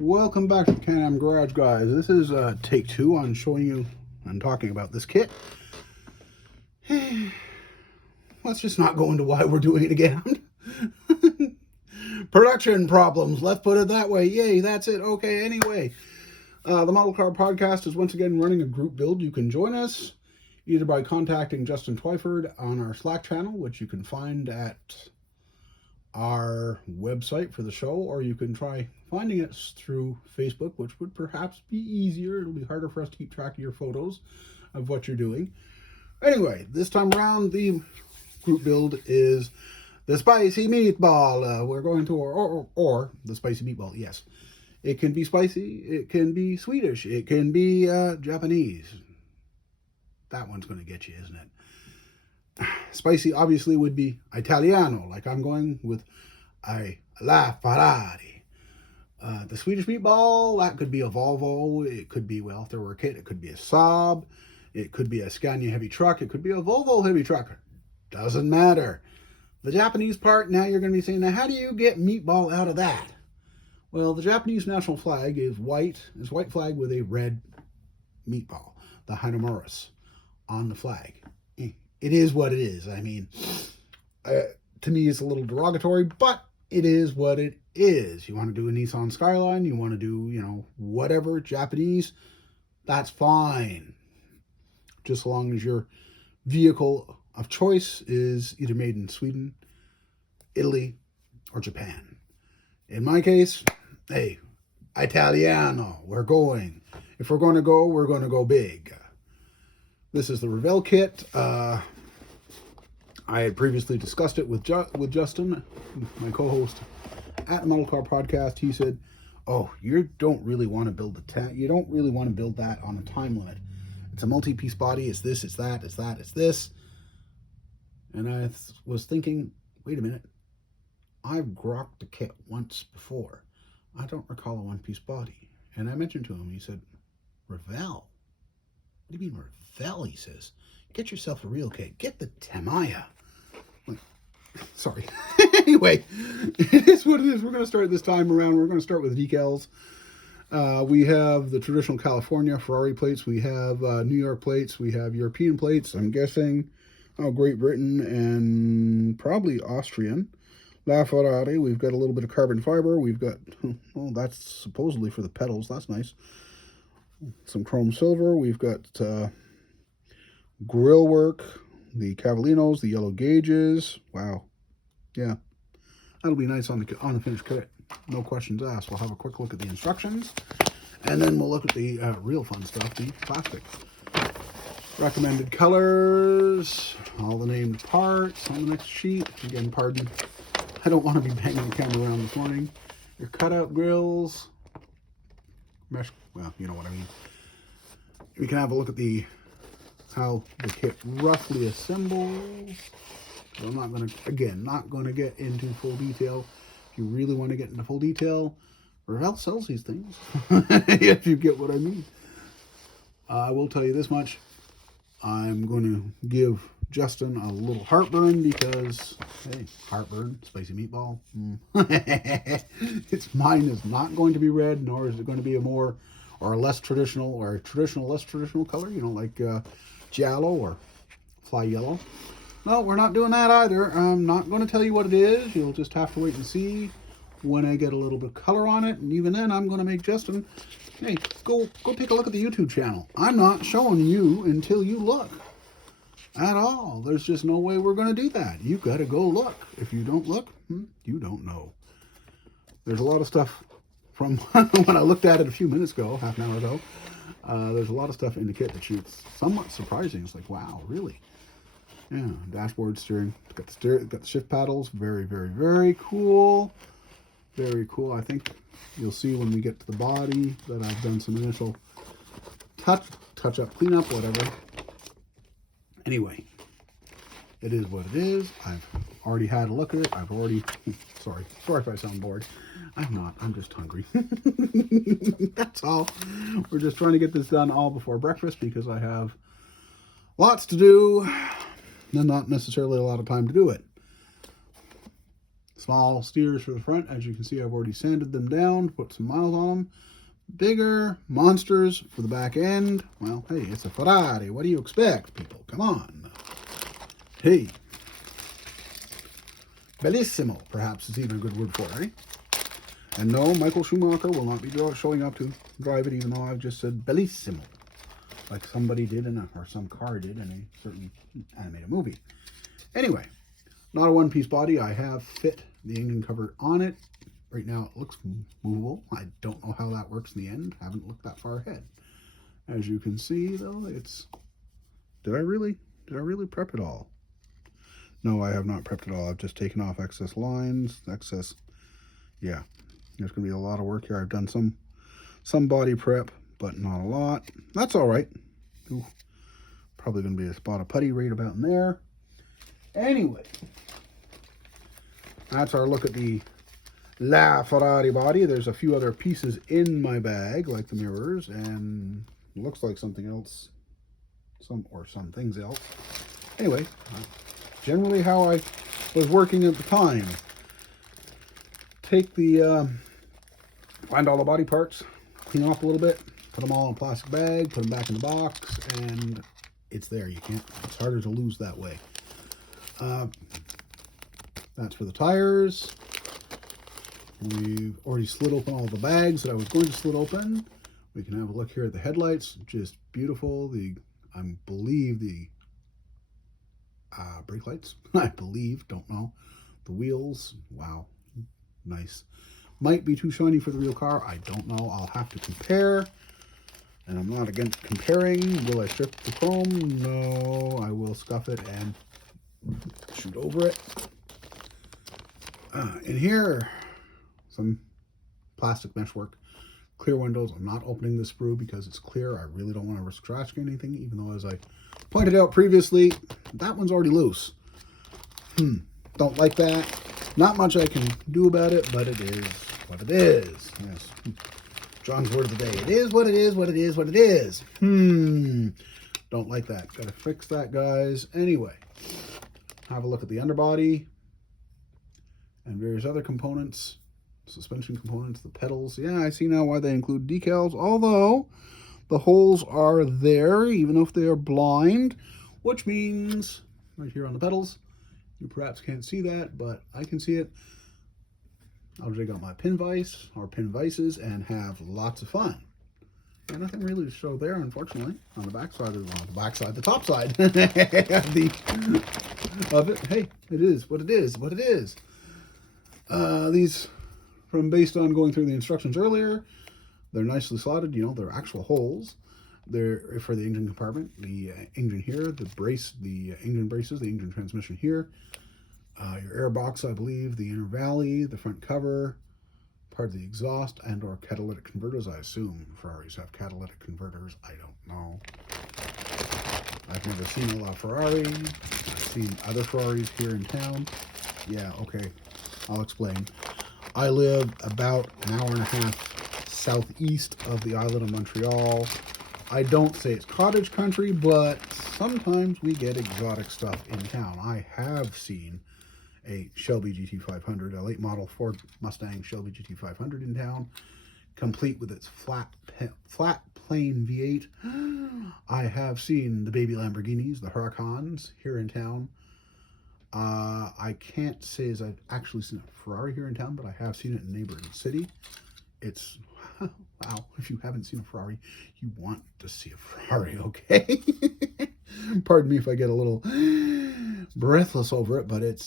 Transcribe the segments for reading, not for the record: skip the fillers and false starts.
Welcome back to the Can-Am Garage, guys. This is take 2 on showing you and talking about this kit. Let's just not go into why we're doing it again. Production problems, let's put it that way. Yay, that's it. Okay, anyway. The ModelCar podcast is once again running a group build. You can join us either by contacting Justin Twyford on our Slack channel, which you can find at our website for the show, or you can try finding it through Facebook, which would perhaps be easier. It'll be harder for us to keep track of your photos of what you're doing. Anyway, this time around, the group build is the spicy meatball. We're going to, or the spicy meatball, yes. It can be spicy, it can be Swedish, it can be Japanese. That one's going to get you, isn't it? Spicy obviously would be Italiano, like I'm going with a La Ferrari. The Swedish meatball, that could be a Volvo. It could be, well, if there were a kit, it could be a Saab. It could be a Scania heavy truck. It could be a Volvo heavy truck. Doesn't matter. The Japanese part, now you're going to be saying, now how do you get meatball out of that? Well, the Japanese national flag is white. It's white flag with a red meatball, the Hanamaurus, on the flag. It is what it is. I mean, to me, it's a little derogatory, but it is what it is. You want to do a Nissan Skyline, you want to do, whatever, Japanese, that's fine. Just as long as your vehicle of choice is either made in Sweden, Italy, or Japan. In my case, hey, Italiano, we're going. If we're going to go big. This is the Revell kit. I had previously discussed it with Justin, my co-host at the ModelCar podcast. He said, "Oh, you don't really want to build you don't really want to build that on a time limit. It's a multi-piece body. It's this. It's that. It's that. It's this." And I was thinking, wait a minute. I've grokked the kit once before. I don't recall a one-piece body. And I mentioned to him. He said, "Revell? What do you mean Revell?" He says, "Get yourself a real kit. Get the Tamiya." Sorry. Anyway, it is what it is. We're going to start this time around. We're going to start with decals. We have the traditional California Ferrari plates. We have New York plates. We have European plates. I'm guessing Great Britain and probably Austrian. La Ferrari. We've got a little bit of carbon fiber. We've got, oh, that's supposedly for the pedals. That's nice. Some chrome silver. We've got grill work, the Cavalinos, the yellow gauges. Wow. Yeah. That'll be nice on the finished kit. No questions asked. We'll have a quick look at the instructions. And then we'll look at the real fun stuff, the plastic. Recommended colors. All the named parts on the next sheet. Again, pardon. I don't want to be banging the camera around this morning. Your cutout grills. Mesh. Well, you know what I mean. We can have a look at how the kit roughly assembles. So I'm not going to get into full detail. If you really want to get into full detail, Revell sells these things. If you get what I mean. I will tell you this much. I'm going to give Justin a little heartburn because, hey, heartburn, spicy meatball. Mine is not going to be red, nor is it going to be a more or a less traditional or a traditional, less traditional color, like giallo or fly yellow. No, we're not doing that either. I'm not going to tell you what it is. You'll just have to wait and see when I get a little bit of color on it. And even then, I'm going to make Justin, hey, go take a look at the YouTube channel. I'm not showing you until you look at all. There's just no way we're going to do that. You got to go look. If you don't look, you don't know. There's a lot of stuff from when I looked at it a few minutes ago, half an hour ago. There's a lot of stuff in the kit that it's somewhat surprising. It's like, wow, really? Yeah, dashboard steering. Got the shift paddles. Very, very, very cool. Very cool. I think you'll see when we get to the body that I've done some initial touch up, clean up, whatever. Anyway, it is what it is. I've already had a look at it. I've already, sorry if I sound bored. I'm not. I'm just hungry. That's all. We're just trying to get this done all before breakfast because I have lots to do and not necessarily a lot of time to do it. Small steers for the front. As you can see, I've already sanded them down, put some miles on them. Bigger monsters for the back end. Well, hey, it's a Ferrari. What do you expect, people? Come on. Hey. Bellissimo, perhaps, is even a good word for it, eh? And no, Michael Schumacher will not be showing up to drive it, even though I've just said bellissimo, like somebody did or some car did in a certain animated movie. Anyway, not a one-piece body. I have fit the engine cover on it. Right now it looks movable. I don't know how that works in the end. I haven't looked that far ahead. As you can see, though, it's... Did I really prep it all? No, I have not prepped it all. I've just taken off excess lines, yeah. There's going to be a lot of work here. I've done some body prep, but not a lot. That's all right. Ooh, probably going to be a spot of putty right about in there. Anyway, that's our look at the La Ferrari body. There's a few other pieces in my bag, like the mirrors, and it looks like something else, some things else. Anyway, generally how I was working at the time. Take find all the body parts, clean off a little bit, put them all in a plastic bag, put them back in the box, and it's there. It's harder to lose that way. That's for the tires. We've already slid open all the bags that I was going to slit open. We can have a look here at the headlights, just beautiful. I believe the brake lights, I believe, don't know. The wheels, wow, nice. Might be too shiny for the real car, I don't know. I'll have to compare, and I'm not against comparing. Will I strip the chrome? No, I will scuff it and shoot over it. In here, some plastic meshwork, clear windows. I'm not opening the sprue because it's clear. I really don't want to risk scratching anything, even though, as I pointed out previously, that one's already loose. Don't like that. Not much I can do about it, but it is what it is. Yes. John's word of the day. It is what it is, what it is, what it is. Don't like that. Gotta fix that, guys. Anyway, have a look at the underbody and various other components, suspension components, the pedals. Yeah, I see now why they include decals, although the holes are there, even if they are blind, which means right here on the pedals, you perhaps can't see that, but I can see it. I'll dig out my pin vise or pin vices and have lots of fun. And nothing really to show there, unfortunately, on the back side, the top side of it. Hey, it is what it is, what it is. These, based on going through the instructions earlier, they're nicely slotted. You know, they're actual holes. They're for the engine compartment, the engine here, the engine braces, the engine transmission here, your air box, I believe, the inner valley, the front cover, part of the exhaust, and or catalytic converters. I assume Ferraris have catalytic converters. I don't know. I've never seen a Ferrari. I've seen other Ferraris here in town. Yeah, okay, I'll explain. I live about an hour and a half southeast of the island of Montreal. I don't say it's cottage country, but sometimes we get exotic stuff in town. I have seen a Shelby GT500, a late model Ford Mustang Shelby GT500 in town, complete with its flat plain V8. I have seen the baby Lamborghinis, the Huracans, here in town. I can't say as I've actually seen a Ferrari here in town, but I have seen it in a neighboring city. It's, wow, if you haven't seen a Ferrari, you want to see a Ferrari, okay? Pardon me if I get a little breathless over it, but it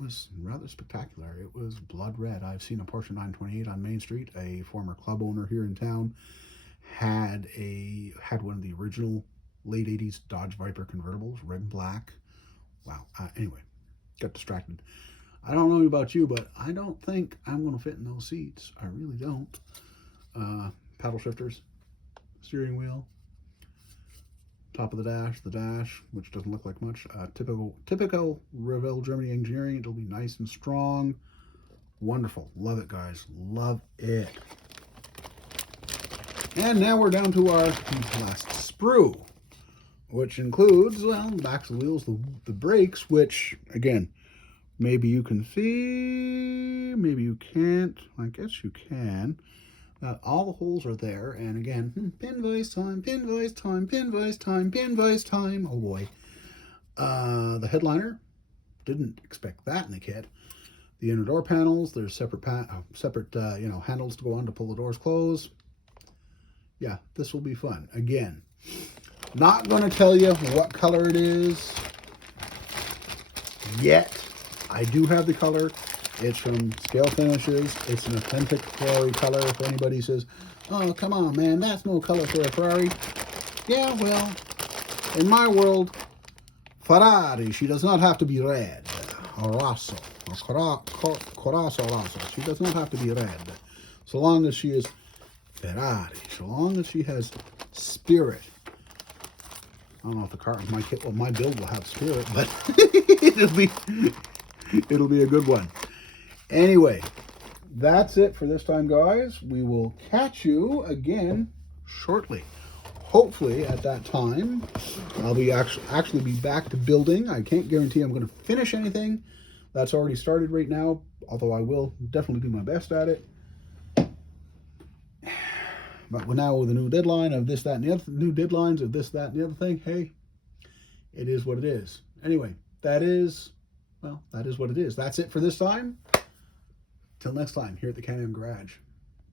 was rather spectacular. It was blood red. I've seen a Porsche 928 on Main Street. A former club owner here in town had one of the original late 80s Dodge Viper convertibles, red and black. Wow. Anyway, got distracted. I don't know about you, but I don't think I'm going to fit in those seats. I really don't. Paddle shifters, steering wheel, top of the dash, which doesn't look like much. Typical Revell Germany engineering. It'll be nice and strong. Wonderful. Love it, guys. Love it. And now we're down to our last sprue, which includes, well, the backs of the wheels, the brakes, which, again, Maybe you can see, maybe you can't. I guess you can. All the holes are there, and again, pin vise time, pin vise time, pin vise time, pin vise time. Oh boy. The headliner, didn't expect that in the kit. The inner door panels, there's separate handles to go on to pull the doors closed. Yeah, this will be fun. Again, not going to tell you what color it is yet. I do have the color. It's from Scale Finishes. It's an authentic Ferrari color. If anybody says, oh, come on, man, that's no color for a Ferrari. Yeah, well, in my world, Ferrari, she does not have to be red or rosso or corazzo rosso. She does not have to be red. So long as she is Ferrari, so long as she has spirit. I don't know if the car, my kit, well, my build will have spirit, but it'll be a good one. Anyway, that's it for this time, guys. We will catch you again shortly. Hopefully, at that time, I'll be actually be back to building. I can't guarantee I'm going to finish anything. That's already started right now, although I will definitely do my best at it. But now with a new deadline of this, that, and the other, new deadlines of this, that, and the other thing, hey, it is what it is. Anyway, that is what it is. That's it for this time. Till next time, here at the Can-Am Garage.